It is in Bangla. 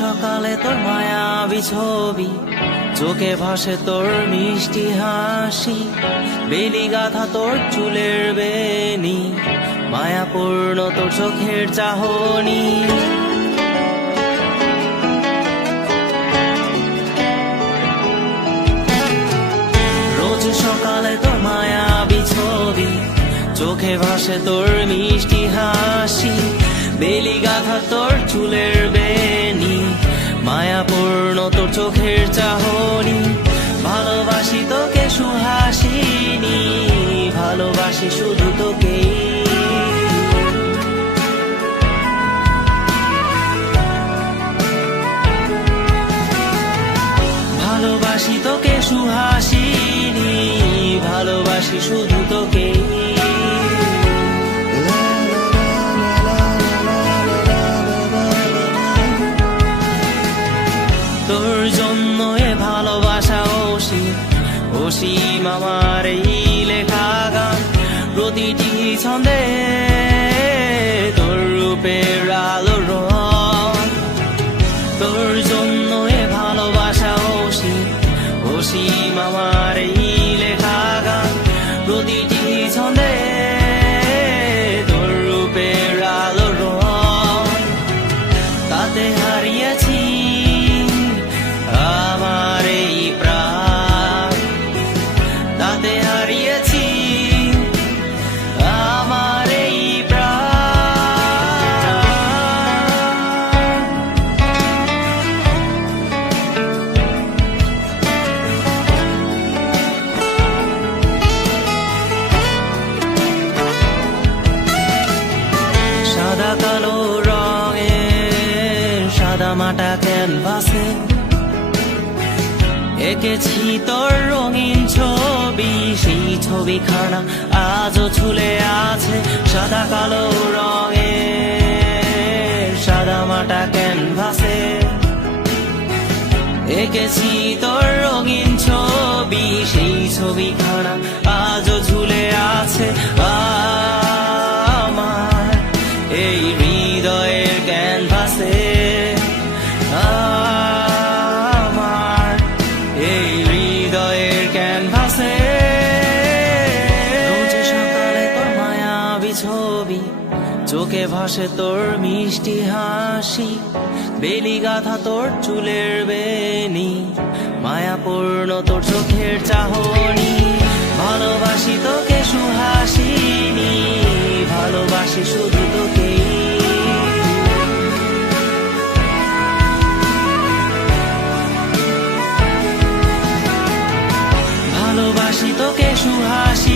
সকালে তোর মায়াবী ছবি, চোখে ভাসে তোর মিষ্টি হাসি, বেলি গাথা তোর চুলের বেনি, মায়াপূর্ণ তোর চোখের চাহনি। রোজ সকালে তোর মায়াবী ছবি, চোখে ভাসে তোর মিষ্টি হাসি, বেলি গাথা তোর চুলের বেনি, মায়াপূর্ণ তোর চোখের চাহনি। ভালোবাসি তোকে সুহাসিনী, ভালোবাসি শুধু তোকেই। ভালোবাসি তোকে সুহাসিনী, ভালোবাসি শুধু তোকেই। তোর জন্য এ ভালোবাসা অসীম, অসীম আমার এই লেখা গান, প্রতিটি ছন্দে তোর রূপের আলো রং। তোর জন্য এ ভালোবাসা অসীম, অসীম আমার এই লেখা গান, প্রতিটি ছন্দে তোর রূপের আলো রং। তাতে হারিয়েছি আমার এই প্রাণ, তাতে হারিয়েছি আমার এই প্রাণ। সাদা কালো রঙের সাদা মাটা ক্যানভাসে এঁকেছি তোর রঙিন ছবি, সেই ছবিখানা আজও ঝুলে আছে। সাদা কালো রঙের সাদা মাটা ক্যানভাসে এঁকেছি তোর রঙিন ছবি, সেই ছবিখানা আজও ঝুলে আছে আমার এই হৃদয়ের ক্যানভাসে। আমার এই হৃদয়ের ক্যানভাসে রোজ সকালে তোর মায়াবী ছবি, চোখে ভাসে তোর মিষ্টি হাসি, বেলি গাথা তোর চুলের বেনি, মায়াপূর্ণ তোর চোখের চাহনি। ভালোবাসি তোকে সুহাসিনী, ভালোবাসি শুধু তোকেই। ভালোবাসি তোকে সুহাসিনী।